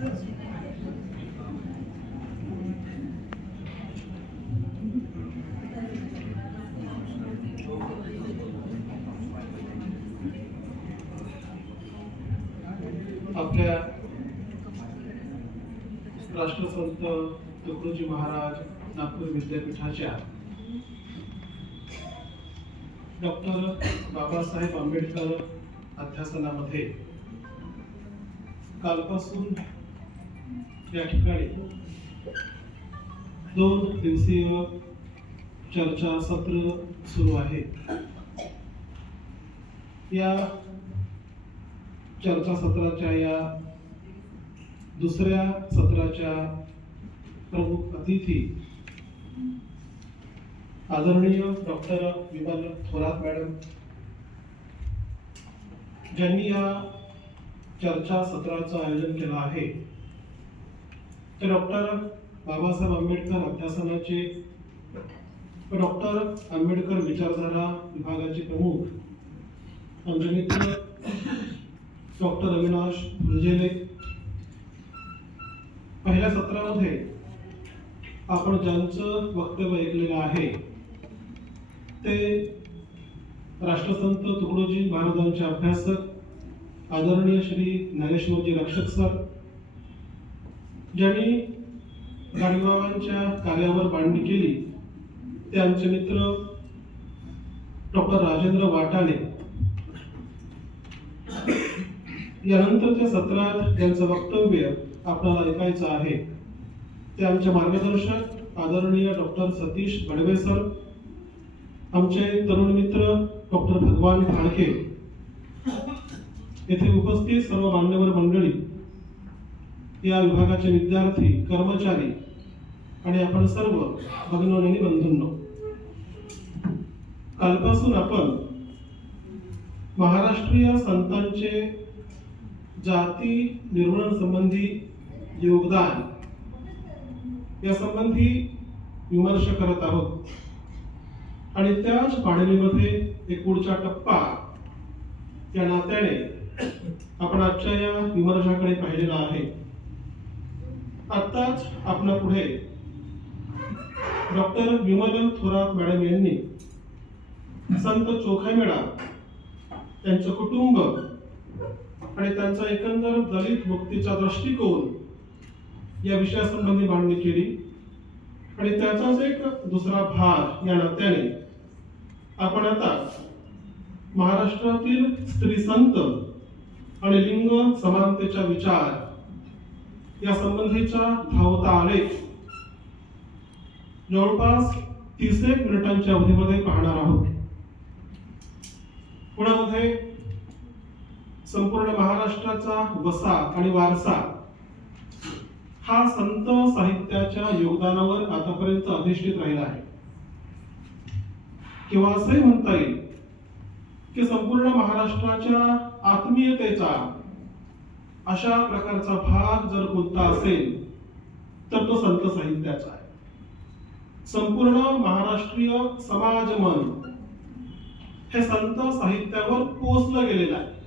आपल्या राष्ट्रसंत तुकडोजी महाराज नागपूर विद्यापीठाच्या डॉक्टर बाबासाहेब आंबेडकर अध्यासनामध्ये कालपासून या ठिकाणी 2 दिवसीय चर्चा सत्र सुरू आहे। या चर्चा सत्राच्या या दुसऱ्या सत्राच्या प्रमुख अतिथी आदरणीय डॉक्टर विमल थोरात मॅडम, ज्यांनी या चर्चा सत्राचं आयोजन केलं आहे। ते डॉक्टर बाबासाहेब आंबेडकर अध्यासनाचे डॉक्टर आंबेडकर विचारधारा विभागाचे प्रमुख आमचे मित्र डॉक्टर अविनाश फुलझेले। पहिल्या सत्रामध्ये आपण ज्यांचं वक्तव्य ऐकलेलं आहे ते राष्ट्रसंत तुकडोजी महाराजांचे अभ्यासक आदरणीय श्री ज्ञानेश्वरजी रक्षक सर, ज्यांनी गाडगेबाबांच्या कार्यावर मांडणी केली, ते आमचे मित्र डॉक्टर राजेंद्र वाटाणे। यानंतरच्या सत्रात ज्यांचं वक्तव्य आपल्याला ऐकायचं आहे ते आमचे मार्गदर्शक आदरणीय डॉक्टर सतीश बडवे सर, आमचे तरुण मित्र डॉक्टर भगवान फाळके, येथे उपस्थित सर्व मान्यवर मंडळी, या विभागाचे विद्यार्थी, कर्मचारी आणि आपण सर्व भगिनी आणि बंधूंनो, कालपासून आपण महाराष्ट्रीय संतांचे जाती निर्मूलन संबंधी योगदान या संबंधी विमर्श करत आहोत आणि त्याच पाडणीमध्ये एक पुढचा टप्पा या नात्याने आपण आजच्या या विमर्शाकडे पाहिलेला आहे। आत्ताच आपल्या पुढे डॉक्टर विमल थोरात मॅडम यांनी संत चोखामेळा, त्यांचं कुटुंब आणि त्यांचा एकंदर दलित मुक्तीचा दृष्टिकोन या विषयासंबंधी मांडणी केली आणि त्याचाच एक दुसरा भाग या नात्याने आपण आता महाराष्ट्रातील स्त्री संत आणि लिंग समानतेचा विचार या संबंधीचा धावता आलेख जवळपास 30 मिनिटांच्या अवधीमध्ये पाहणार आहोत। पुण्यामध्ये संपूर्ण महाराष्ट्राचा वसा आणि वारसा हा संत साहित्याच्या योगदानावर आतापर्यंत अधिष्ठित राहिला आहे, किंवा असे म्हणता येईल की संपूर्ण महाराष्ट्राच्या आत्मीयतेचा अशा प्रकारचा भाग जर कोणता असेल तर तो संत साहित्याचा आहे। संपूर्ण महाराष्ट्रीय समाज मन हे संत साहित्यावर पोचलं गेलेलं आहे।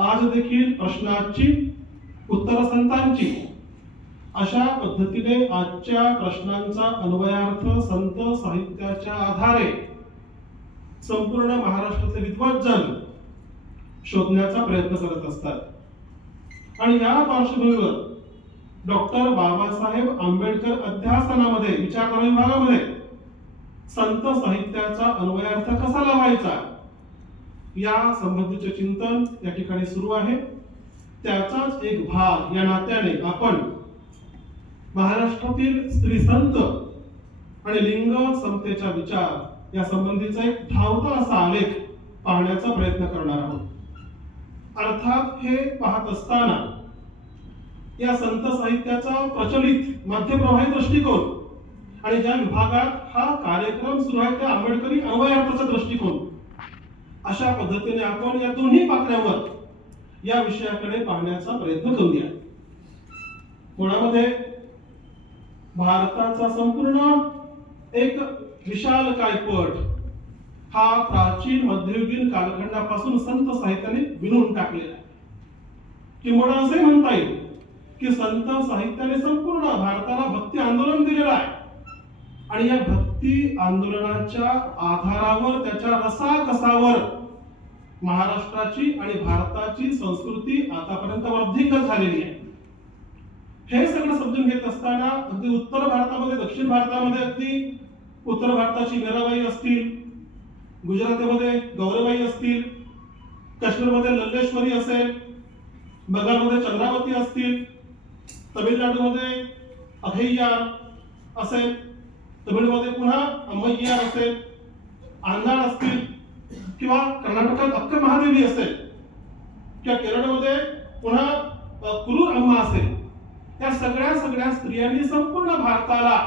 आज देखील प्रश्नाची उत्तर संतांची, अशा पद्धतीने आजच्या प्रश्नांचा अन्वयार्थ संत साहित्याच्या आधारे संपूर्ण महाराष्ट्राचे विद्वज्जन शोधण्याचा प्रयत्न करत असतात आणि या पार्श्वभूमीवर डॉक्टर बाबासाहेब आंबेडकर अध्यासनामध्ये विचारधारा विभागामध्ये संत साहित्याचा अन्वयार्थ कसा लावायचा या संबंधीचे चिंतन या ठिकाणी सुरू आहे। त्याचाच एक भाग या नात्याने आपण महाराष्ट्रातील स्त्री संत आणि लिंग समतेचा विचार या संबंधीचा एक धावता असा आलेख पाहण्याचा प्रयत्न करणार आहोत। अर्थात हे पाहत असताना या संत साहित्याचा प्रचलित मध्यप्रवाही दृष्टिकोन आणि ज्या विभागात हा कार्यक्रम सुरू आहे त्या आंबेडकरी अन्वयार्थाचा दृष्टिकोन, अशा पद्धतीने आपण या दोन्ही पातळ्यांवर या विषयाकडे पाहण्याचा प्रयत्न करूया। मुळामध्ये भारताचा संपूर्ण एक विशाल कायपट हा प्राचीन मध्ययुगीन कालखंडापासून संत साहित्याने विणून टाकलेला आहे, किंवा असे म्हणता येईल की संत साहित्याने संपूर्ण भारताला भक्ती आंदोलन दिलेलं आहे आणि या भक्ती आंदोलनाच्या आधारावर त्याच्या रसाकसावर महाराष्ट्राची आणि भारताची संस्कृती आतापर्यंत वर्धिंगत झालेली आहे. हे सगळं समजून घेत असताना अगदी उत्तर भारतामध्ये, दक्षिण भारतामध्ये अगदी उत्तर भारताची मीराबाई असतील, गुजरातमध्ये गौरबाई असतील, काश्मीरमध्ये लल्लेश्वरी असेल, बंगालमध्ये चंद्रावती असतील, तमिळनाडूमध्ये अभैयार असेल, तमिळमध्ये पुन्हा अम्मय्यार असेल, आंधाळ असतील, किंवा कर्नाटकात अक्क महादेवी असेल, किंवा केरळमध्ये पुन्हा कुरूर अम्मा असेल, या सगळ्या स्त्रियांनी संपूर्ण भारताला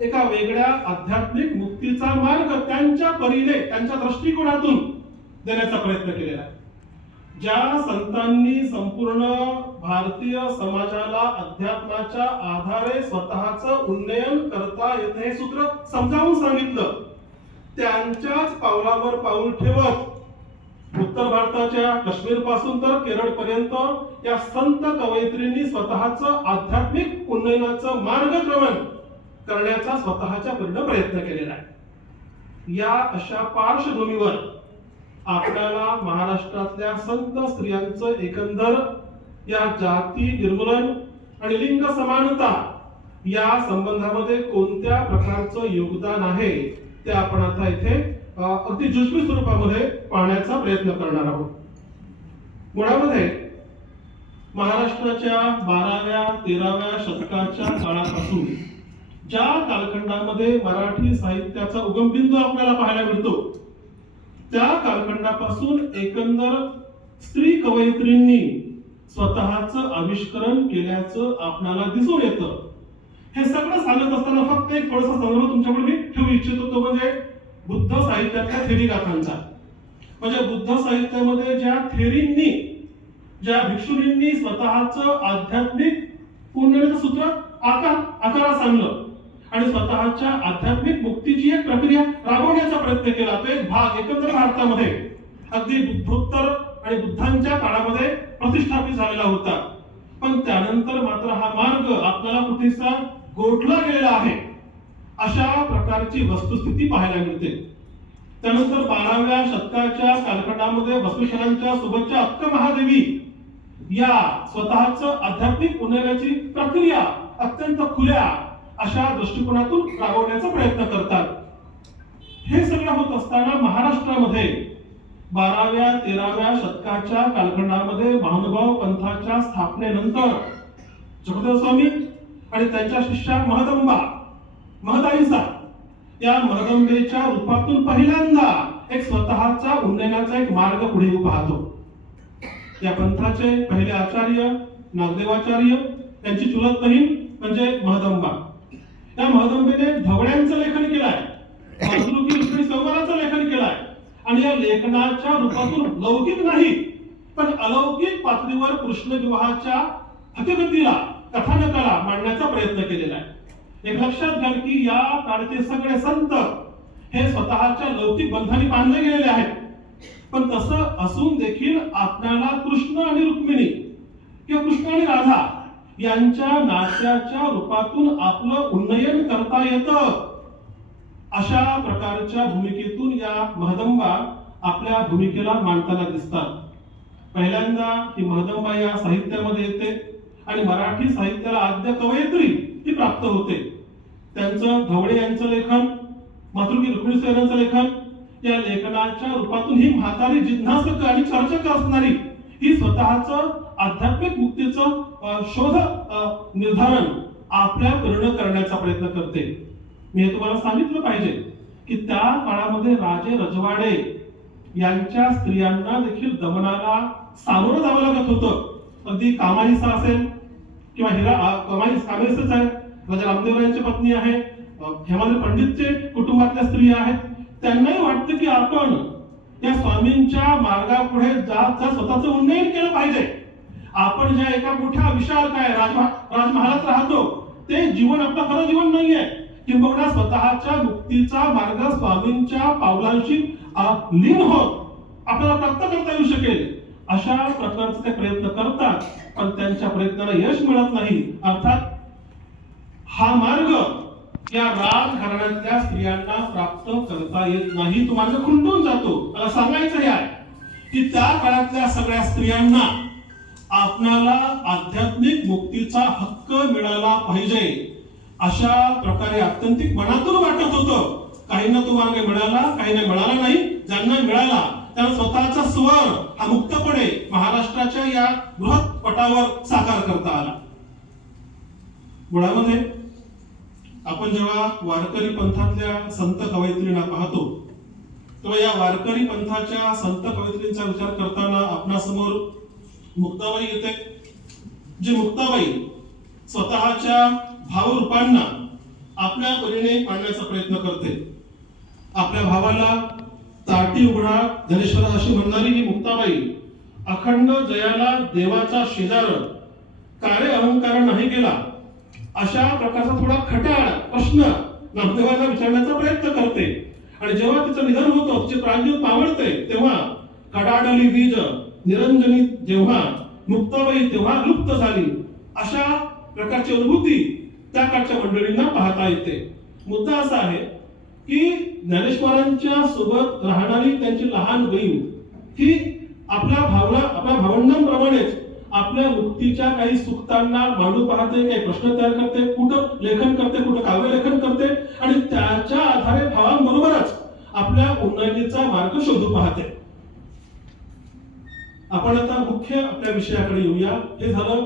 एका वेगळ्या आध्यात्मिक मुक्तीचा मार्ग त्यांच्या परीने, त्यांच्या दृष्टिकोनातून देण्याचा प्रयत्न केलेला आहे. ज्या संतांनी संपूर्ण भारतीय समाजाला अध्यात्माच्या आधारे स्वतःचं उन्नयन करता येते हे सूत्र समजावून सांगितलं, त्यांच्याच पावलावर पाऊल ठेवत उत्तर भारताच्या काश्मीर पासून तर केरळ पर्यंत या संत कवयित्रींनी स्वतःचं आध्यात्मिक उन्नयनाचं मार्गक्रमण करण्याचा स्वतःच्या पूर्ण प्रयत्न केलेला आहे. या अशा पार्श्वभूमीवर आपल्याला महाराष्ट्रातल्या संत स्त्रियांचं एकंदर या जाती निर्मूलन आणि लिंग समानता या संबंधामध्ये कोणत्या प्रकारचं योगदान आहे ते आपण आता इथे अगदी जुजबी स्वरूपामध्ये पाहण्याचा प्रयत्न करणार आहोत. मुळामध्ये महाराष्ट्राच्या 12व्या 13व्या शतकाच्या काळापासून ज्या कालखंडामध्ये मराठी साहित्याचा उगमबिंदू आपल्याला पाहायला मिळतो, त्या कालखंडापासून एकंदर स्त्री कवयित्रींनी स्वतःचं आविष्करण केल्याचं आपल्याला दिसून येतं. हे सगळं सांगत असताना फक्त एक थोडासा संदर्भ तुमच्याकडे मी ठेवू इच्छितो, तो म्हणजे बुद्ध साहित्यातल्या थेरी गाथांचा. म्हणजे बुद्ध साहित्यामध्ये ज्या थेरींनी, ज्या भिक्षुणींनी स्वतःचं आध्यात्मिक उन्नयनाचं सूत्र आकारात सांगलं आणि स्वतःच्या आध्यात्मिक मुक्तीची एक प्रक्रिया राबवण्याचा प्रयत्न केला, तो एक भाग एकंदर भारतामध्ये अगदी बुद्धोत्तर आणि बुद्धांच्या काळामध्ये प्रतिष्ठापित झालेला होता. पण त्यानंतर मात्र हा मार्ग आपल्याला कुठेसा गोठला गेलेला आहे, अशा प्रकारची वस्तुस्थिती पाहायला मिळते. त्यानंतर 12व्या शतकाच्या कालखंडामध्ये बसवेश्वरांच्या सोबतच्या अक्क महादेवी या स्वतःचं आध्यात्मिक उन्नयनाची प्रक्रिया अत्यंत खुल्या अशा दृष्टिकोनातून राबवण्याचा प्रयत्न करतात. हे सगळं होत असताना महाराष्ट्रामध्ये 12व्या 13व्या शतकाच्या कालखंडामध्ये महानुभाव पंथाच्या स्थापनेनंतर जगदेव स्वामी आणि त्यांच्या शिष्या महदाईसा या महदंबेच्या रूपातून पहिल्यांदा एक स्वतःचा उन्नयनाचा एक मार्ग पुढे पाहतो. या पंथाचे पहिले आचार्य नागदेवाचार्य, त्यांची चुलत बहीण म्हणजे महदंबा. या महदंबेने धवड्यांचं लेखन केलंय, रुक्मिणी संवाराचं लेखन केलंय आणि या लेखनाच्या रूपातून लौकिक नाही पण अलौकिक पातळीवर कृष्ण विवाहाच्या हकीकतीला, कथानकाला मांडण्याचा प्रयत्न केलेला आहे. एक लक्षात घ्या की या काळचे सगळे संत हे स्वतःच्या लौकिक बंधाने बांधले गेलेले आहेत, पण तसं असून देखील आपल्याला कृष्ण आणि रुक्मिणी किंवा कृष्ण आणि राधा यांच्या नात्याच्या रूपातून आपलं उन्नयन करता येतं, अशा प्रकारच्या भूमिकेतून या महदंबा आपल्या भूमिकेला मांडताना दिसतात. पहिल्यांदा ही महदंबा या साहित्यामध्ये येते आणि मराठी साहित्याला आद्य कवयित्री ही प्राप्त होते. त्यांचं धवडे यांचं लेखन, मातृकी रुक्मिणी यांचं लेखन, या लेखनाच्या रूपातून ही म्हातारी जिज्ञासक आणि चर्चक असणारी ही स्वतःचं आध्यात्मिक मुक्तीचं शोध निर्धारण आपल्या पूर्ण करण्याचा प्रयत्न करते. मी हे तुम्हाला सांगितलं पाहिजे की त्या काळामध्ये राजे रजवाडे यांच्या स्त्रियांना देखील दमनाला सामोरं जावं लागत होतं. अगदी कामाहिसा असेल किंवा कामाहिसाच आहे, राजा रामदेव यांची पत्नी आहे, हेमाद्री पंडितचे कुटुंबातल्या स्त्री आहेत. त्यांनाही वाटतं की आपण या स्वामींच्या मार्गापुढे जात स्वतःचं उन्नयन केलं पाहिजे. आपण ज्या एका मोठ्या विशाल काय राजमहालात राहतो ते जीवन आपलं खरं जीवन नाहीये, किंबहुना स्वतःच्या मुक्तीचा मार्ग स्वामींच्या पावलांशी लीन होत आपल्याला प्राप्त करता येऊ शकेल, अशा प्रकारचे ते प्रयत्न करतात, पण त्यांच्या प्रयत्नाला यश मिळत नाही. अर्थात हा मार्ग या राजघराण्यातल्या स्त्रियांना प्राप्त करता येत नाही. तो मार्ग खुंटून जातो. मला सांगायचं हे आहे की त्या काळातल्या सगळ्या स्त्रियांना आपणाला आध्यात्मिक मुक्तीचा हक्क मिळाला पाहिजे अशा प्रकारे आत्यंतिक मनातून वाटत होतं. काहींना तो मार्ग मिळाला, काहींना मिळाला नाही. ज्यांना मिळाला त्यांना स्वतःचा स्वर हा मुक्तपणे महाराष्ट्राच्या या बृहत पटावर साकार करता आला. मुळामध्ये आपण जेव्हा वारकरी पंथातल्या संत कवयित्रींना पाहतो तेव्हा या वारकरी पंथाच्या संत कवयित्रींचा विचार करताना आपणासमोर मुक्ताबाई येते. जी मुक्ताबाई स्वतःच्या भावरूपांना आपल्या परीने मांडण्याचा प्रयत्न करते. आपल्या भावाला ताटी उघडा धनेश्वरा अशी म्हणणारी ही मुक्ताबाई अखंड जयाला देवाचा शेजार कारे अहंकार नाही केला अशा प्रकारचा थोडा खटाळ प्रश्न नामदेवांना विचारण्याचा प्रयत्न करते. आणि जेव्हा तिचं निधन होतं, तिचे प्राणज्योत पावळते, तेव्हा कडाडली बीज निरंजनी जेव्हा मुक्ताबाई तेव्हा लुप्त झाली अशा प्रकारची अनुभूती त्या काळच्या मंडळींना पाहता येते. मुद्दा असा आहे की ज्ञानेश्वरांच्या सोबत राहणारी त्यांची लहान बहीण ही आपल्या भावंडांप्रमाणेच आपल्या मुक्तीच्या काही सुखतांना मांडू पाहते, काही प्रश्न तयार करते, कुठं लेखन करते, कुठं काव्य लेखन करते आणि त्याच्या आधारे भावांबरोबरच आपल्या उन्नतीचा मार्ग शोधू पाहते. आपण आता मुख्य आपल्या विषयाकडे येऊया. हे झालं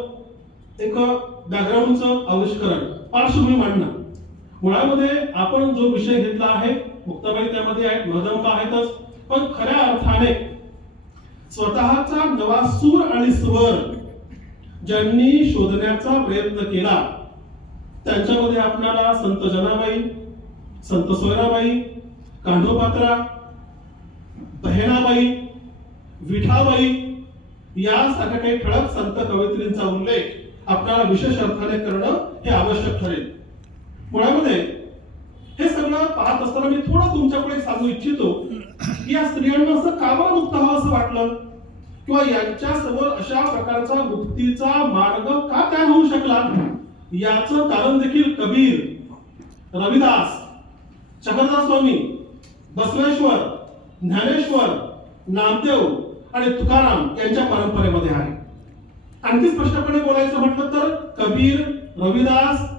एक बॅकग्राऊंडचं आविष्करण, पार्श्वभूमी मांडणं. मुळामध्ये आपण जो विषय घेतला आहे, मुक्ताबाई त्यामध्ये आहेत, महदंब आहेतच, पण खऱ्या अर्थाने स्वतःचा नवा सूर आणि स्वर ज्यांनी शोधण्याचा प्रयत्न केला त्यांच्यामध्ये आपल्याला संत जनाबाई, संत सोयराबाई, कांडोपात्रा, बहेणाबाई, विठाबाई यासारख्या काही ठळक संत कवयित्रींचा उल्लेख आपल्याला विशेष अर्थाने करणं हे आवश्यक ठरेल. मुळामध्ये हे सगळं पाहत असताना मी थोडं तुमच्याकडे सांगू इच्छितो की या स्त्रियांना असं का बरं मुक्त व्हावं असं वाटलं, किंवा यांच्या समोर अशा प्रकारचा मुक्तीचा मार्ग का तयार होऊ शकला. याचं कारण देखील कबीर, रविदास, चक्रधर स्वामी, बसवेश्वर, ज्ञानेश्वर, नामदेव आणि तुकाराम यांच्या परंपरेमध्ये आहे. आणखी स्पष्टपणे बोलायचं म्हटलं तर कबीर, रविदास,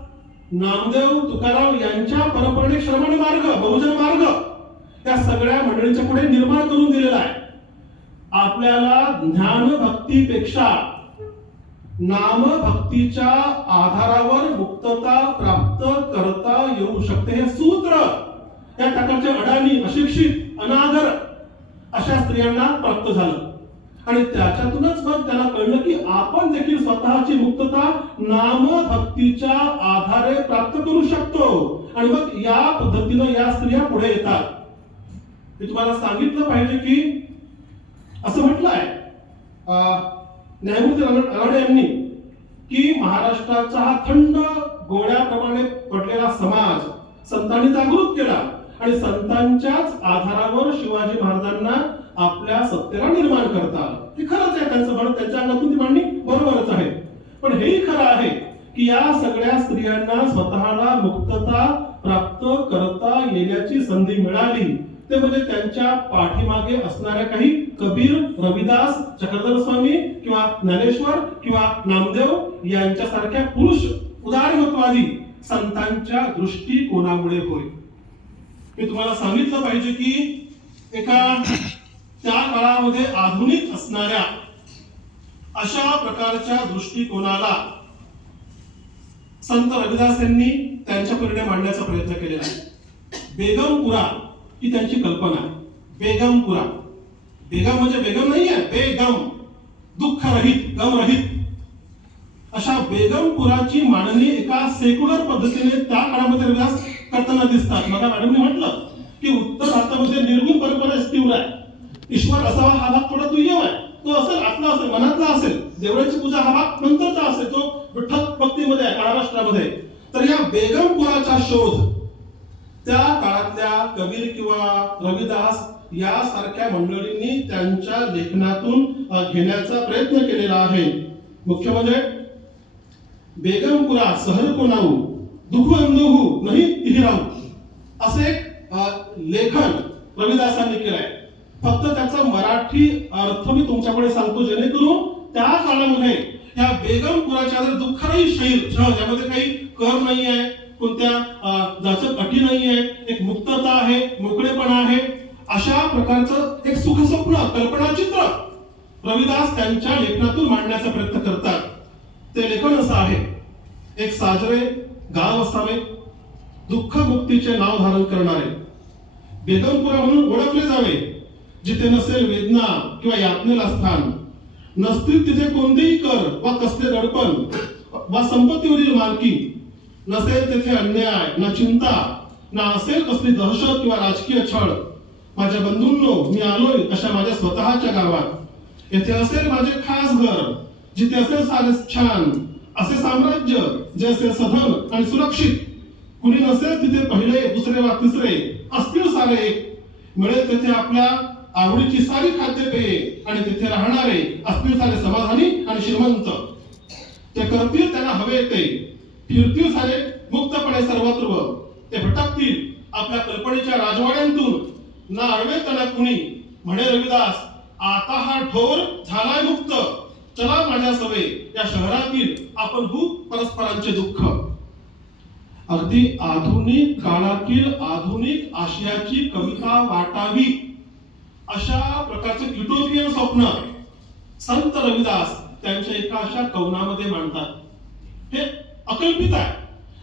नामदेव, तुकाराम यांच्या परंपरेने श्रमण मार्ग, बहुजन मार्ग या सगळ्या मंडळींच्या पुढे निर्माण करून दिलेला आहे. आपल्याला ज्ञान भक्तीपेक्षा नाम भक्तीच्या आधारावर मुक्तता प्राप्त करता येऊ शकते. हे सूत्र या प्रकारचे अडाणी, अशिक्षित, अनागर अशा स्त्रियांना प्राप्त झालं आणि त्याच्यातूनच मग त्यांना कळलं की आपण देखील स्वतःची मुक्तता नाम भक्तीच्या आधारे प्राप्त करू शकतो. आणि मग या पद्धतीनं या स्त्रिया पुढे येतात. मी तुम्हाला सांगितलं पाहिजे की असं म्हटलं आहे न्यायमूर्ती रानडे यांनी की महाराष्ट्राचा हा थंड गोळ्याप्रमाणे पडलेला समाज संतांनी जागृत केला आणि संतांच्याच आधारावर शिवाजी महाराजांना आपल्या सत्तेला निर्माण करता आलं. हे खरंच आहे, त्यांचं म्हणणं, त्यांच्या अंगातून ती मांडणी बरोबरच आहे. पण हेही खरं आहे की या सगळ्या स्त्रियांना स्वतःला मुक्तता प्राप्त करता येण्याची संधी मिळाली ते म्हणजे त्यांच्या पाठीमागे असणाऱ्या काही कबीर, रविदास, चक्रधर स्वामी किंवा ज्ञानेश्वर किंवा नामदेव यांच्यासारख्या पुरुष उदारमतवादी संतांच्या दृष्टिकोनामुळे होय. मी तुम्हाला सांगितलं पाहिजे की एका त्या काळामध्ये आधुनिक असणाऱ्या अशा प्रकारच्या दृष्टिकोनाला संत रविदास यांनी त्यांच्या परीने मांडण्याचा प्रयत्न केलेला आहे. बेगमपुरा ही त्यांची कल्पना आहे. बेगमपुरा, बेगम म्हणजे बेगम नाहीये, बेगम, दुःख रहित, गम रहित अशा बेगमपुराची मांडणी एका सेक्युलर पद्धतीने त्या काळामध्ये रविदास करताना दिसतात. मला मॅडमने म्हटलं की उत्तर भारतामध्ये निर्गुण परंपरा तीव्र आहे. ईश्वर असावा हा भाग थोडा दुय्यम आहे. तो असेल, आतला असेल, मनातला असेल. देवळाची पूजा हा भाग नंतरचा असेल, जो विठ्ठल भक्तीमध्ये आहे महाराष्ट्रामध्ये. तर या बेगमपुराचा शोध त्या काळातल्या कबीर किंवा रविदास यासारख्या मंडळींनी त्यांच्या लेखनातून घेण्याचा प्रयत्न केलेला आहे. मुख्य म्हणजे बेगमपुरा सहर कोणाऊ दुख अंधहू नाही इहिराऊ असे एक लेखन रविदासांनी केलंय. फक्त त्याचा मराठी अर्थ मी तुमच्याकडे सांगतो जेणेकरून त्या काळामध्ये या बेगमपुराच्या दुःखदायी शैर यामध्ये काही कर नाही आहे, कोणत्या जाचक अटी नाही आहे, एक मुक्तता आहे, मोकळेपणा आहे, अशा प्रकारचं एक सुखस्वप्न कल्पनाचित्र रविदास त्यांच्या लेखनातून मांडण्याचा प्रयत्न करतात. ते लेखन असं आहे, एक साजरे गाव असावे, दुःख मुक्तीचे नाव धारण करणारे, बेगमपुरा म्हणून ओळखले जावे, जिथे नसेल वेदना किंवा यातनेला स्थान, नसतील तिथे कोणतेही कर वा कसले दडपण वा संपत्तीवरील मालकी, नसेल तेथे अन्याय ना चिंता, ना असेल कसली दहशत किंवा राजकीय छळ. माझ्या बंधूंनो, मी आलोय अशा माझ्या स्वतःच्या गावात. येथे असेल माझे खास घर, जिथे असेल सारे छान, असे साम्राज्य जे असेल सधन आणि सुरक्षित. कुणी नसेल तिथे पहिले दुसरे वा तिसरे, असतील सारे एक. मिळेल तेथे आपल्या आवडीची सारी खाद्यपेये आणि तिथे राहणारे असतील सारे समाधानी आणि श्रीमंत. ते करतील त्यांना हवे ते, फिरतील सारे मुक्तपणे सर्वत्र. ते भटकतील आपल्या कल्पनेच्या राजवाड्यांतून, ना अडवे त्यांना कुणी. म्हणे रविदास, आता हा ढोर झालाय मुक्त, चला माझ्या सवे या शहरातील आपण हू परस्परांचे दुःख. अगदी आधुनिक काळातील आधुनिक आशियाची कविता वाटावी अशा प्रकारचे युटोपियन स्वप्न संत रविदास त्यांच्या एका अशा कवनामध्ये मांडतात. हे अकल्पित आहे.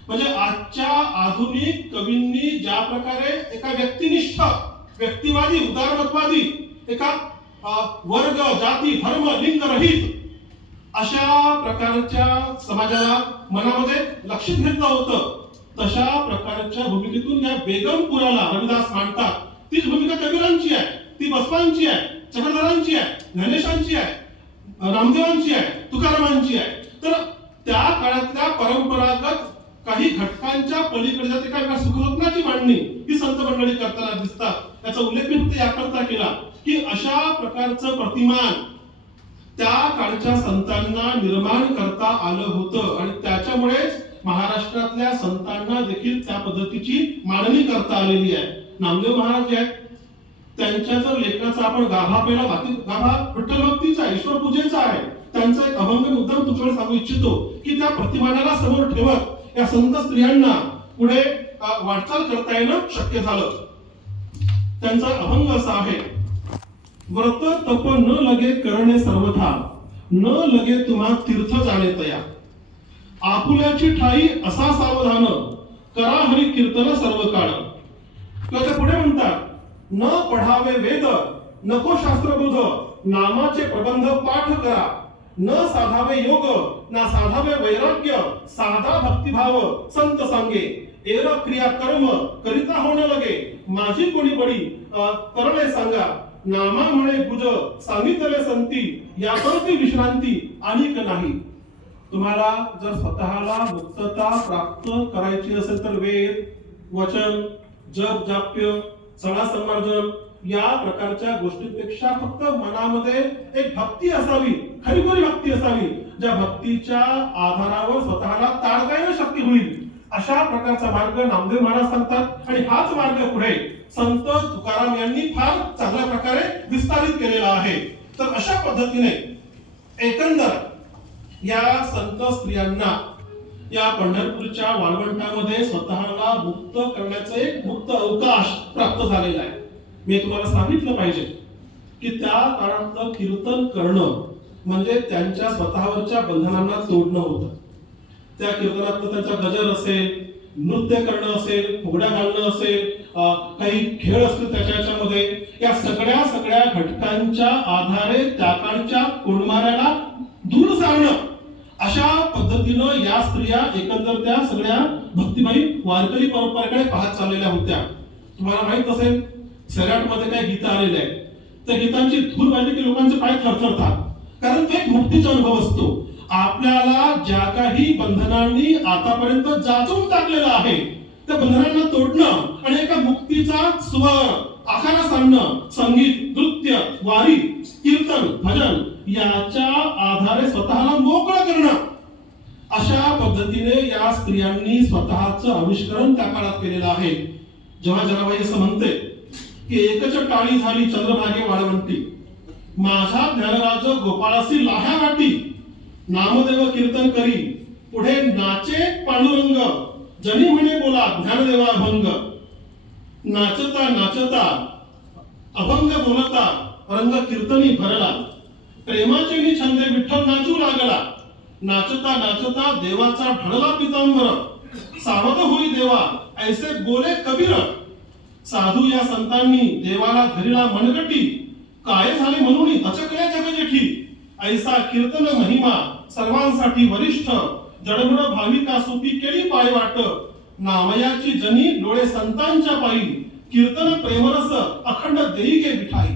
म्हणजे आजच्या आधुनिक कवींनी ज्या प्रकारे एका व्यक्तिनिष्ठ, व्यक्तिवादी, उदारमतवादी, एका वर्ग, जाती, धर्म, लिंग रहित अशा प्रकारच्या समाजाला मनामध्ये लक्षित घेतलं होतं, तशा प्रकारच्या भूमिकेतून या बेगमपुराला रविदास मांडतात. तीच भूमिका कबीरांची आहे, ती बसवांची आहे, चक्रधरांची आहे, ज्ञानेशांची आहे, रामदेवांची आहे, तुकारामांची आहे. तर त्या काळातल्या परंपरागत काही घटकांच्या पलीकडे जाते काय सुखस्वप्नाची मांडणी ही संत मंडळी करताना दिसतात. याचा उल्लेख मी फक्त याकरता केला की अशा प्रकारचं प्रतिमान त्या काळच्या संतांना निर्माण करता आलं होतं आणि त्याच्यामुळेच महाराष्ट्रातल्या संतांना देखील त्या पद्धतीची मांडणी करता आलेली आहे. नामदेव महाराज जे आहेत त्यांच्या जर लेखनाचा आपण गाभा पहिला गाभा विठ्ठल भक्तीचा आहे, ईश्वर पूजेचा आहे. त्यांचा एक अभंग मुद्दाम तुमच्याकडे सांगू इच्छितो की त्या प्रतिमानाला समोर ठेवत या संत स्त्रियांना पुढे वाटचाल करता येणं शक्य झालं. त्यांचा अभंग असा आहे, व्रत तप न लगे करणे सर्वथा, न लगे तुम्हा तीर्थ जाणे तया, आपुल्याची ठाई असा सावधान, करा हरी कीर्तन सर्व काळ. ते पुढे म्हणतात, न पढावे वेद नको शास्त्रबोध, नामाचे प्रबंध पाठ करा, न साधावे योग ना साधावे वैराग्य, साधा भक्तिभाव संत सांगे, एर क्रिया कर्म करिता होणे लगे, माझी कोणी बडी करणे सांगा, नामा म्हणे पूज सांगितले संती, याकरती विश्रांती अनिक नाही. तुम्हाला जर स्वतःला मुक्तता प्राप्त करायची असेल तर वेद, वचन, जप, जाप्य, सणा संवर्धन या प्रकारच्या गोष्टींपेक्षा फक्त मनामध्ये एक भक्ती असावी, खरीखुरी भक्ती असावी, ज्या भक्तीच्या आधारावर स्वतःला ताळता येणं शक्य होईल. अशा प्रकारचा मार्ग नामदेव महाराज सांगतात आणि हाच मार्ग पुढे संत तुकाराम यांनी फार चांगल्या प्रकारे विस्तारित केलेला आहे. तर अशा पद्धतीने एकंदर या संत स्त्रियांना या पंढरपूरच्या वाळवंटामध्ये स्वतःला मुक्त करण्याचा एक मुक्त अवकाश प्राप्त झालेला आहे. मी तुम्हाला सांगितलं पाहिजे की त्या काळातलं कीर्तन करणं म्हणजे त्यांच्या स्वतःवरच्या बंधनांना तोडणं होतं. त्या कीर्तनातलं त्यांचा गजर असेल, नृत्य करणं असेल, फुगड्या घालणं असेल, काही खेळ असतील त्याच्यामध्ये, या सगळ्या घटकांच्या आधारे त्या काळच्या कोंडमाऱ्याला दूर सारणं अशा पद्धतीनं या स्त्रिया एकंदर त्या सगळ्या भक्तिमयी वारकरी परंपरेकडे पाहत चाललेल्या होत्या. तुम्हाला माहित असेल सैराटमध्ये काय गीतं आलेले आहेत, त्या गीतांची धूर वाजली की लोकांचे पाय थरथरतात, कारण तो एक मुक्तीचा अनुभव असतो. आपल्याला ज्या काही बंधनांनी आतापर्यंत जाचून टाकलेलं आहे त्या बंधनांना तोडणं आणि एका मुक्तीचा स्वर आखाडा सांगणं, संगीत, नृत्य, वारी, कीर्तन, भजन याच्या आधारे स्वतःला मोकळं करणं, अशा पद्धतीने या स्त्रियांनी स्वतःचं आविष्करण त्या काळात केलेलं आहे. जेव्हा जनाबाई असं म्हणते की एकच टाळी झाली चंद्रभागे वाळवंटी, माझा ज्ञानराज गोपाळासी लाह्या वाटी, नामदेव कीर्तन करी पुढे नाचे पांडुरंग, जनी म्हणे बोला ज्ञानदेवा अभंग, नाचता नाचता अभंग बोलता रंग कीर्तनी भरला, प्रेमाचे मी छंदे विठ्ठल नाचू लागला, नाचता नाचता देवाचा ढळला पितांबर, सावध होई देवा ऐसे बोले कबीर, साधू या संतांनी देवाला धरिला मनगटी, काय झाले म्हणून अचकल्या जगजेठी, ऐसा कीर्तन महिमा सर्वांसाठी वरिष्ठ, जडबड भाविका सोपी केली पाय वाट, नामयाची जनी डोळे संतांच्या पायी, कीर्तन प्रेमरस अखंड देई गे विठाई.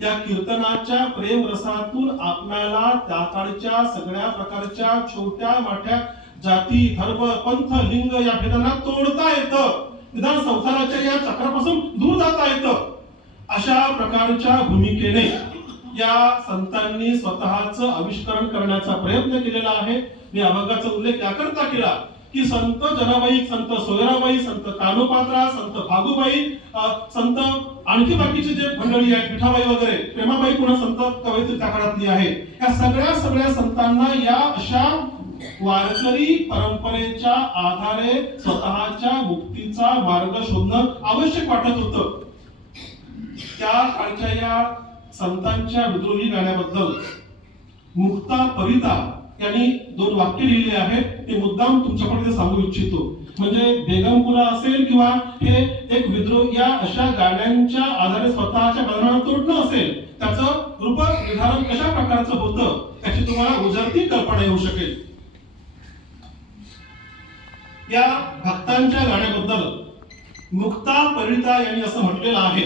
या कीर्तनाच्या प्रेम रसातून आपल्याला त्या काळच्या सगळ्या प्रकारच्या छोट्या मोठ्या जाती, धर्म, पंथ, लिंग या भेदांना तोडता येतं, निदान संसाराच्या या चक्रापासून दूर जाता येतं. अशा प्रकारच्या भूमिकेने या संतांनी स्वतःचं आविष्करण करण्याचा प्रयत्न केलेला आहे. मी अभंगाचा उल्लेख याकरता केला की संत जनाबाई, संत सोयराबाई, संत कानोपात्रा, संत भागूबाई, संत आणखी बाकीचे जे मंडळी आहेत, विठाबाई वगैरे, प्रेमाबाई पुन्हा संत कवयित्री त्या काळातली आहे, या सगळ्या संतांना या अशा वारकरी परंपरेच्या आधारे स्वतःच्या मुक्तीचा मार्ग शोधणं आवश्यक वाटत होतं. त्या काळच्या या संतांच्या विद्रोही गाण्याबद्दल मुक्ता परिता यांनी 2 वाक्य लिहिली आहेत. ते मुद्दाम तुमच्याकडे सांगू इच्छितो. म्हणजे बेगमपुरा असेल किंवा हे एक विद्रोह या अशा गाण्यांच्या आधारे स्वतःच्या बंधनाला तोडणं असेल, त्याचं रूप निर्धारण कशा प्रकारचं होतं त्याची तुम्हाला उजळती कल्पना येऊ शकेल. या भक्तांच्या गाण्याबद्दल मुक्ता परिता यांनी असं म्हटलेलं आहे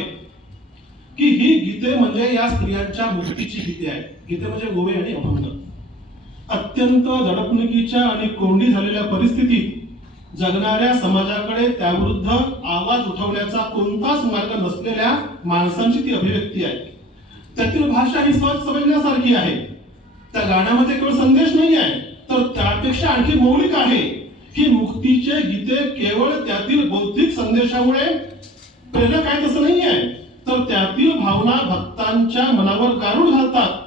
की ही गीते म्हणजे या स्त्रियांच्या मुक्तीची गीते आहेत. गीते म्हणजे गोवे आणि अभंग. अत्यंत दडपणुकीच्या आणि कोंडी झालेल्या परिस्थितीत जगणाऱ्या समाजाकडे त्याविरुद्ध आवाज उठवण्याचा कोणताच मार्ग नसलेल्या माणसांची ती अभिव्यक्ती आहे. त्यातील भाषा ही सहज समजण्यासारखी आहे. त्या गाण्यामध्ये केवळ संदेश नाही आहे, तर त्यापेक्षा आणखी मौलिक आहे. ही मुक्तीचे गीते केवळ त्यातील बौद्धिक संदेशामुळे प्रेरक आहेत असं नाही आहे, तर त्यातील भावना भक्तांच्या मनावर गारूड घालतात.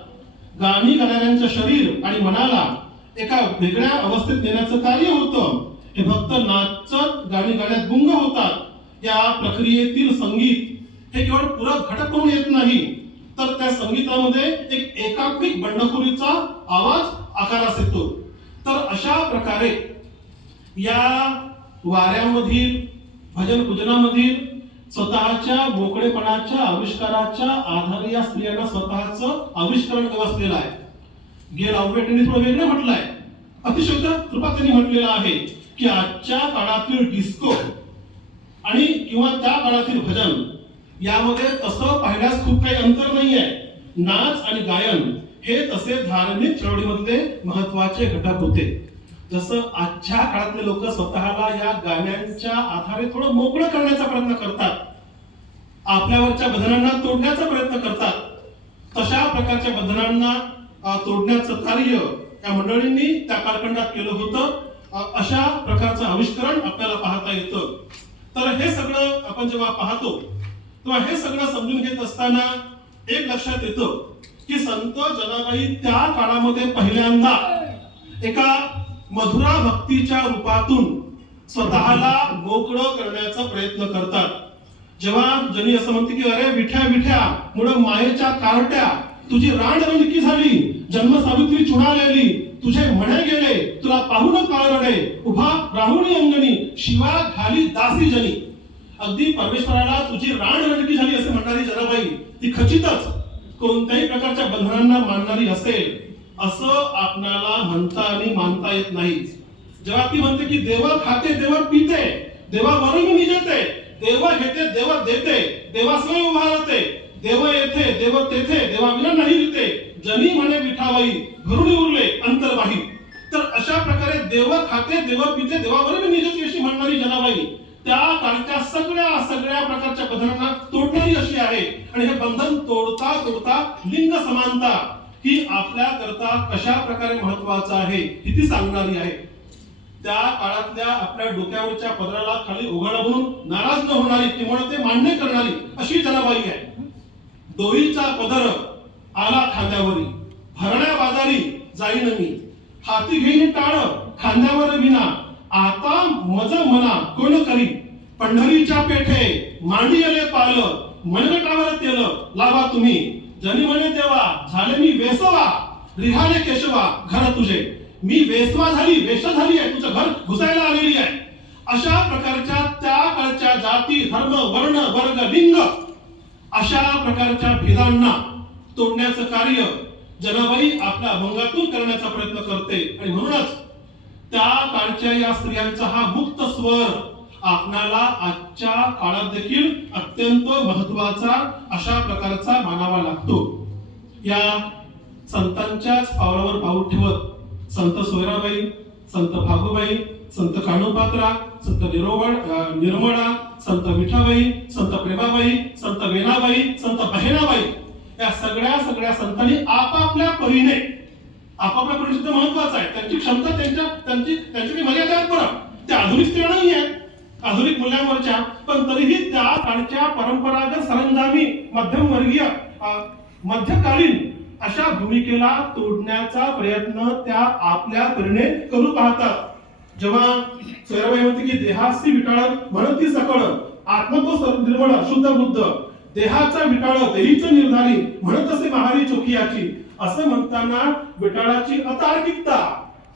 गाणी गाणाऱ्यांचं शरीर आणि मनाला एका वेगळ्या अवस्थेत नेण्याचं कार्य होतं. हे भक्त नाचत गाणी गाण्यात गुंग होतात. या प्रक्रियेतील संगीत हे केवळ पूरक घटक म्हणून येत नाही, तर त्या संगीतामध्ये एक एकात्मिक बंडखोरीचा आवाज आकारास येतो. तर अशा प्रकारे या वाऱ्यामधील, भजन पूजनामधील स्वतःच्या मोकळेपणाच्या आविष्काराच्या आधारे या स्त्रियांना स्वतःचं आविष्करण गवसलेलं आहे. गेल आंबेडकरांनी थोडं वेगळं म्हटलं आहे. अतिशय कृपा त्यांनी म्हटलेलं आहे की आजच्या काळातील डिस्को आणि किंवा त्या काळातील भजन यामध्ये तसं पाहिल्यास खूप काही अंतर नाही आहे. नाच आणि गायन हे तसे धार्मिक चळवळीमधले महत्वाचे घटक होते. जसं आजच्या काळातले लोक स्वतःला या गाण्यांच्या आधारे थोडं मोकळं करण्याचा प्रयत्न करतात, आपल्यावरच्या बंधनांना तोडण्याचा प्रयत्न करतात, तशा प्रकारच्या बंधनांना तोडण्याचं कार्य या मंडळींनी त्या कालखंडात केलं होतं. अशा प्रकारचं आविष्करण आपल्याला पाहता येतं. तर हे सगळं आपण जेव्हा पाहतो तेव्हा हे सगळं समजून घेत असताना एक लक्षात येतं की संत जनाबाई त्या काळामध्ये पहिल्यांदा एका मधुरा भक्तीच्या रूपातून स्वतःला मोकळं करण्याचा प्रयत्न करतात. जेव्हा जनी असं म्हणते की अरे विठ्या विठ्या मुळ मायेच्या कारट्या, तुझी राण रंजकी झाली, जन्म सावित्री चुणालेली, तुझे म्हणे गेले तुला पाहून काळ रडे, उभा राहुणी अंगणी शिवा घाली दासी जनी. अगदी परमेश्वराला तुझी राण रंजकी झाली असे म्हणणारी जनाबाई ती खचितच कोणत्याही प्रकारच्या बंधनांना मानणारी असेल असं आपणाला म्हणता आणि मानता येत नाही. जेव्हा ती म्हणते की देव खाते देव पिते, देवा वरून निजते, देव घेते देव देते, देवासमोर उभा राहते, देव येथे देव तेथे, देवा विना नाही देते, जनी म्हणे विठाबाई घरुणी उरले अंतर्वाही. तर अशा प्रकारे देव खाते देव पिते देवावरून निजते अशी म्हणणारी जनाबाई त्या काळच्या सगळ्या सगळ्या प्रकारच्या बंधनांना तोडणारी अशी आहे. आणि हे बंधन तोडता तोडता लिंग समानता ही आपल्या करता कशा प्रकारे महत्वाचं आहे ही ती सांगणारी आहे. त्या काळातल्या आपल्या डोक्यावरच्या पदराला खाली उघाडा म्हणून नाराज न होणारी किंवा ते मान्य करणारी अशी जनाबाई आहे. दोरीचा पदर आला खांद्यावरी, भरण्या बाजारी जाईन मी, हाती घेईन टाळ खांद्यावर विना, आता मज मना कोण करी, पंढरीच्या पेठे मांडी आले पाल, मनगटावर तेल लावा तुम्ही, जनी म्हणे देवा झाले मी वेसवा, रिहाले केशवा घर तुझे, मी वेसवा झाली वेश झाली आहे, तुझं घर घुसायला आलेली आहे. अशा प्रकारच्या त्या काळच्या जाती धर्म वर्ण वर्ग लिंग अशा प्रकारच्या भेदांना तोडण्याचं कार्य जनाबाई आपल्या अभंगातून करण्याचा प्रयत्न करते. आणि म्हणूनच त्या काळच्या या स्त्रियांचा हा मुक्त स्वर आपणाला आजच्या काळात देखील अत्यंत महत्वाचा अशा प्रकारचा मानावा लागतो. या संतांच्याच पावलावर पाऊल ठेवत संत सोयराबाई, संत भागूबाई, संत कान्होपात्रा, संत निर्मळा, संत विठाबाई, संत प्रेमाबाई, संत वेणाबाई, संत बहिणाबाई या सगळ्या संतांनी आपापल्या परीने आपापल्या परीने सुद्धा महत्वाचं आहे. त्यांची क्षमता त्यांची मर्यादा आहेत. बरं, त्या आधुनिक स्त्रिया नाही आहेत आधुनिक मूल्यांवरच्या, पण तरीही त्या काळच्या परंपरागत सरंजामी मध्यमवर्गीय मध्यकालीन अशा भूमिकेला तोडण्याचा प्रयत्न त्या आपल्या परीने करू पाहतात. जेव्हा सोयराबाई म्हणते की देहासी विटाळ म्हणती सकळ, आत्मतो निर्मळ शुद्ध बुद्ध, देहाचा विटाळ देहीच निर्धारी म्हणत असे महारी चोखियाची, असं म्हणताना विटाळाची अतार्किकता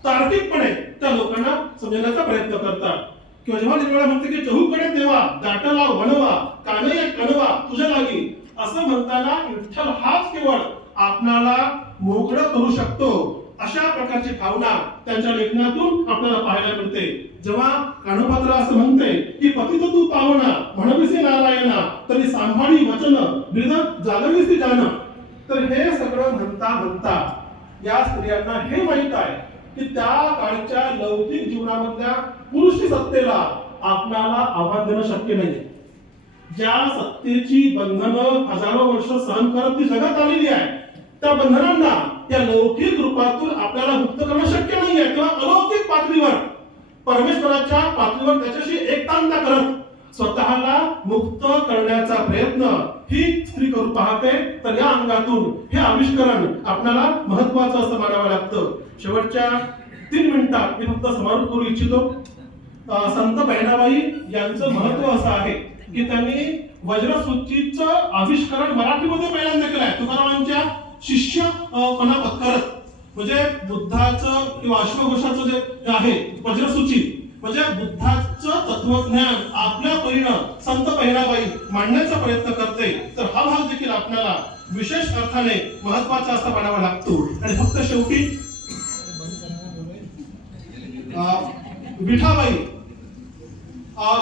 तार्किकपणे त्या लोकांना समजण्याचा प्रयत्न करतात. किंवा जेव्हा निर्मळा म्हणते की चहूकडे देवा दाटला वनवा, कानया कणवा तुझ्या लागी, असं म्हणताना विठ्ठल हाच केवळ आपणाला मोकळं करू शकतो अशा प्रकारची भावना त्यांच्या लेखनातून आपल्याला पाहायला मिळते. जेव्हा कान्होपात्रा असं म्हणते की पतित तू पावना म्हणविसी नारायणा, तरी सांभाळी वचन हृदय जागविसी जाण, तर हे सगळं म्हणता या स्त्रियांना हे माहित आहे की त्या काळच्या लौकिक जीवनामधल्या पुरुष सत्तेला आपल्याला आव्हान देणं शक्य नाही. ज्या सत्तेची बंधनं हजारो वर्ष सहन करत ती जगात आलेली आहे, त्या बंधनांना या लौकिक रूपातून आपल्याला मुक्त करणं शक्य नाहीये. किंवा अलौकिक पातळीवर परमेश्वराच्या पातळीवर त्याच्याशी एकतांता करत स्वतःला मुक्त करण्याचा प्रयत्न ही स्त्री करू पाहते. तर या अंगातून हे आविष्करण आपल्याला महत्वाचं असं मानावं लागतं. शेवटच्या 3 मिनिटात मी फक्त समारोप करू इच्छितो. संत बहिणाबाई यांचं महत्व असं आहे की त्यांनी वज्रसूचीचं आविष्करण मराठीमध्ये पहिल्यांदा केलं आहे. तुकारामांच्या शिष्यपणा पत्करत, म्हणजे बुद्धाचं किंवा अश्वघोषाचं जे आहे वज्रसूची, म्हणजे बुद्धाचं तत्वज्ञान आपल्या परीनं संत बहिणाबाई मांडण्याचा प्रयत्न करते. तर हा भाग देखील आपल्याला विशेष अर्थाने महत्वाचा असा मानावा लागतो. आणि फक्त शेवटी विठाबाई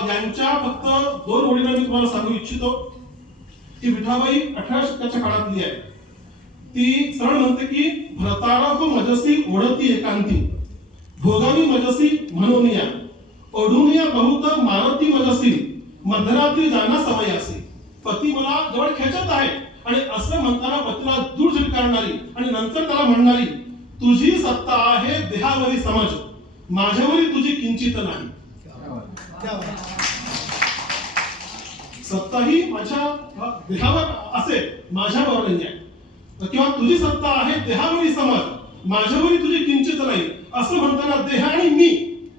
यांच्या फक्त 2 ओळींना मी तुम्हाला सांगू इच्छितो की विठाबाई 18व्या शतकाच्या काळातली आहे. ती सरळ म्हणते की भरतारा मजसी ओढती एकांती, भोगावी मजसी म्हणूनिया, ओढूनिया बहुत मारती मजसी, मध्यरात्री जाना सवयासी. पती मला जवळ खेचत आहे आणि असं म्हणताना पतीला दूर झिडकारणारी आणि नंतर त्याला म्हणणारी, तुझी सत्ता आहे देहावरी समज, माझ्यावरी तुझी किंचित नाही. सत्ता ही माझ्या देहावर असेल, माझ्यावर नाही आहे. किंवा तुझी सत्ता आहे देहावरी समज, माझ्यावरी तुझी किंचित नाही, असं म्हणताना देह आणि मी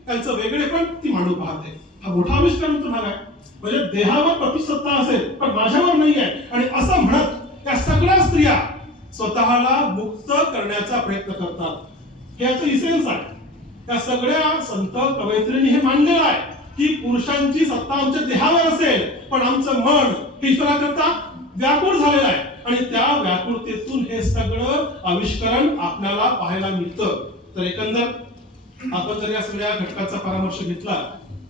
त्यांचं वेगळेपण ती मांडू पाहते. हा मोठा आविष्कार भाग आहे. म्हणजे देहावर प्रतिसत्ता असेल पण माझ्यावर नाही आहे. आणि असं म्हणत त्या सगळ्या स्त्रिया स्वतःला मुक्त करण्याचा प्रयत्न करतात. हे याचं इसेन्स आहे. त्या सगळ्या संत कवयित्रींनी हे मांडलेलं आहे की पुरुषांची सत्ता आमच्या देहावर असेल पण आमचं मन हे ईश्वराकरता व्याकुळ झालेलं आहे. आणि त्या व्याकुळतेतून हे सगळं आविष्करण आपल्याला पाहायला मिळतं. तर एकंदर आपण जर या सगळ्या घटकाचा परामर्श घेतला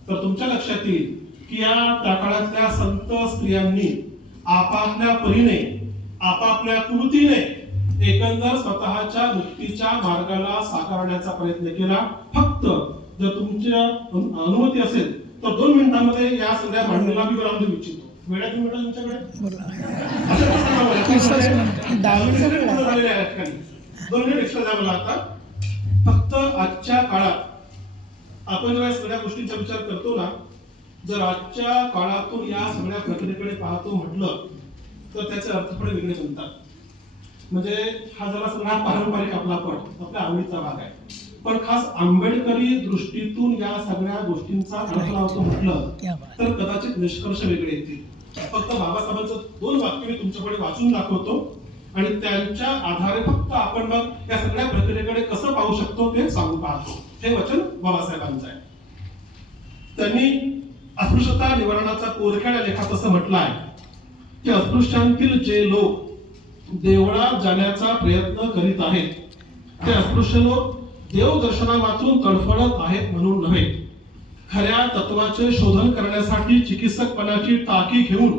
तर तुमच्या लक्षात येईल की या त्या काळातल्या संत स्त्रियांनी आपापल्या परीने आपापल्या कृतीने एकंदर स्वतःच्या मुक्तीच्या मार्गाला साकारण्याचा प्रयत्न केला. फक्त जर तुमच्या अनुमती असेल तर 2 मिनिटांमध्ये या सगळ्या मांडणीला मी विराम देऊ इच्छितो. वेळ आहे 2 मिनिटं तुमच्याकडे? झालेले आहे या ठिकाणी. 2 मिनिट एक्स्ट्रा द्या मला आता. फक्त आजच्या काळात आपण जेव्हा सगळ्या गोष्टींचा विचार करतो ना, जर आजच्या काळातून या सगळ्या प्रक्रियेकडे पाहतो म्हटलं तर त्याचे अर्थ थोडे वेगळे बनतात. म्हणजे हा जरा सगळा पारंपरिक आपला पण आपल्या आवडीचा भाग आहे, पण खास आंबेडकरी दृष्टीतून या सगळ्या गोष्टींचा अर्थ लावतो म्हटलं तर कदाचित निष्कर्ष वेगळे येतील. फक्त बाबासाहेबांचं 2 वाक्य मी तुमच्याकडे वाचून दाखवतो आणि त्यांच्या आधारे फक्त आपण मग या सगळ्या प्रक्रियेकडे कसं पाहू शकतो ते सांगू पाहतो. हे वचन बाबासाहेबांचं आहे. त्यांनी अस्पृश्यता निवारणाचा कोरख्या या लेखात असं म्हटलं आहे की अस्पृश्यांतील जे लोक देवळात जाण्याचा प्रयत्न करीत आहेत ते अस्पृश्य लोक देव दर्शना वाचून तडफडत आहेत म्हणून नव्हे, खऱ्या तत्वाचे शोधन करण्यासाठी चिकित्सकपणाची टाकी घेऊन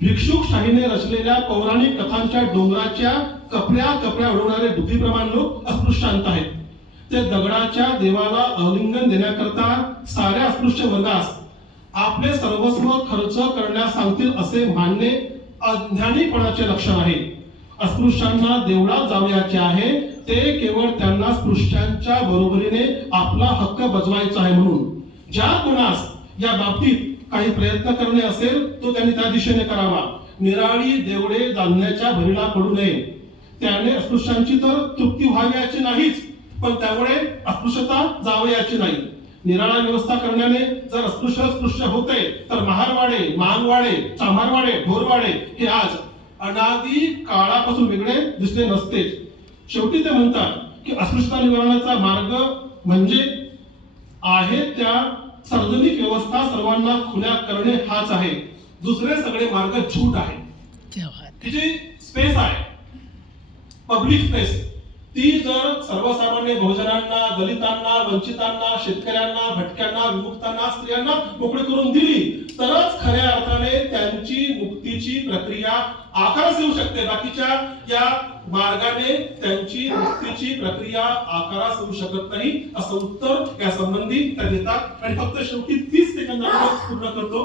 भिक्षुकशाहीने रचलेल्या पौराणिक कथांच्या डोंगराच्या कपड्या उडवणारे बुद्धिप्रमाण लोक अस्पृश्यांत आहेत. ते दगडाच्या देवाला आलिंगन देण्याकरता साऱ्या अस्पृश्य वर्गास आपले सर्वस्व खर्च करण्यास सांगतील असे मानणे अज्ञानीपणाचे लक्षण आहे. अस्पृश्यांना देवळात जावयाचे आहे ते केवळ त्यांना स्पृश्यांच्या बरोबरीने आपला हक्क बजवायचा आहे म्हणून. ज्या कोणास या बाबतीत काही प्रयत्न करणे असेल तो त्यांनी त्या दिशेने करावा. निराळी देवळे जाणण्याच्या भरीला पडू नये. त्याने अस्पृश्यांची तर तृप्ती व्हावयाची नाहीच, पण त्यामुळे अस्पृश्यता जावयाची नाही. निराळा व्यवस्था करण्याने जर अस्पृश्य होते तर महारवाडे, मानवाडे, चांभारवाडे, ढोरवाडे हे आज अनादी काळापासून वेगळे दिसले नसतेच. शेवटी ते म्हणतात की अस्पृश्यता निवारणाचा मार्ग म्हणजे आहे त्या सार्वजनिक व्यवस्था सर्वांना खुल्या करणे हाच आहे. दुसरे सगळे मार्ग झूट आहे. जी स्पेस आहे पब्लिक स्पेस ती जर सर्वसामान्य बहुजनांना, दलितांना, वंचितांना, शेतकऱ्यांना, भटक्यांना, विमुक्तांना, स्त्रियांना मोकळी करून दिली तरच खऱ्या अर्थाने त्यांची मुक्तीची प्रक्रिया आकारास येऊ शकते. बाकीच्या या मार्गाने त्यांची मुक्तीची प्रक्रिया आकारास येऊ शकत नाही असं उत्तर या संबंधी त्या देतात. आणि फक्त शेवटी 30 सेकंदात पूर्ण करतो.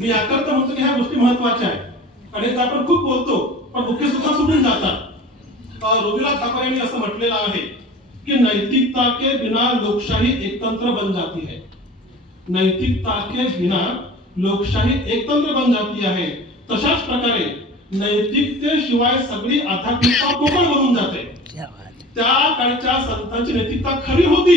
मी याकरता म्हणतो की ह्या गोष्टी महत्वाच्या आहेत आणि आपण खूप बोलतो पण मुख्य सूत्र सोडून जातात. रविराज ठाकर यांनी असं म्हटलेलं आहे की नैतिकता के बिना लोकशाही एकतंत्र बन जाती है. नैतिकता के बिना लोकशाही एकतंत्र बन जाती आहे. तशाच प्रकारे नैतिकतेशिवाय सगळी आध्यात्मिकता पोकळ बनून जाते. त्या काळच्या संतांची नैतिकता खरी होती,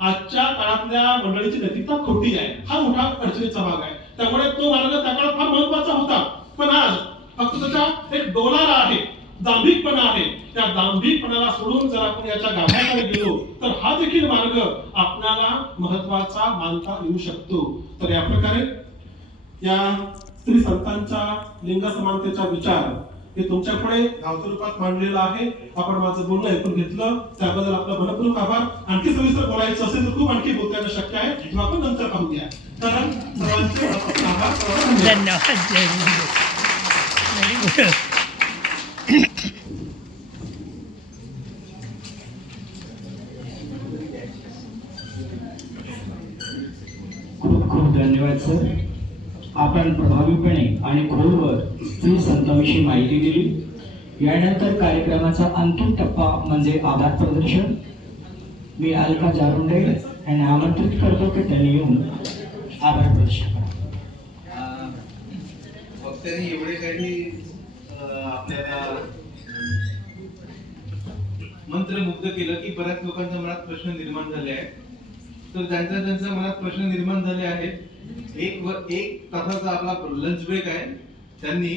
आजच्या काळातल्या मंडळीची नैतिकता खोटी आहे. हा मोठा अडचणीचा भाग आहे. त्यामुळे तो मार्ग त्या काळात फार महत्वाचा होता, पण आज फक्त त्याचा एक डोलारा आहे, दांभिकपणा आहे. त्या दांभिकपणाला सोडून जर आपण याच्या गाभाऱ्याकडे गेलो तर हा देखील मार्ग आपल्याला महत्वाचा मानता येऊ शकतो. तर या प्रकारे या स्त्री संतांचा लिंग समानतेचा विचार हे तुमच्या पुढे गावच्या रूपात मांडलेला आहे. आपण माझं बोलणं ऐकून घेतलं त्याबद्दल आपला मनपूर्वक आभार. आणखी सविस्तर बोलायचं असेल तर खूप आणखी बोलता येणं शक्य आहे, किंवा आपण नंतर पाहूया. कारण सर्वांचे आभार. धन्यवाद. खूप खूप धन्यवाद सर. आपण प्रभावीपणे आणि खोलवर स्त्री संतांविषयी माहिती दिली. यानंतर कार्यक्रमाचा अंतिम टप्पा म्हणजे आभार प्रदर्शन. मी अलका जारुंडे यांना आमंत्रित करतो की त्यांनी येऊन आभार प्रदर्शन करा. वक्त्यांनी एवढे काही आपल्याला मंत्रमुग्ध केलं की बऱ्याच लोकांच्या मनात प्रश्न निर्माण झाले आहेत. तर त्यांच्या मनात प्रश्न निर्माण झाले आहेत. एक तासाचा आपला लंच ब्रेक आहे, त्यांनी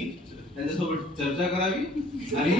त्यांच्यासोबत चर्चा करावी आणि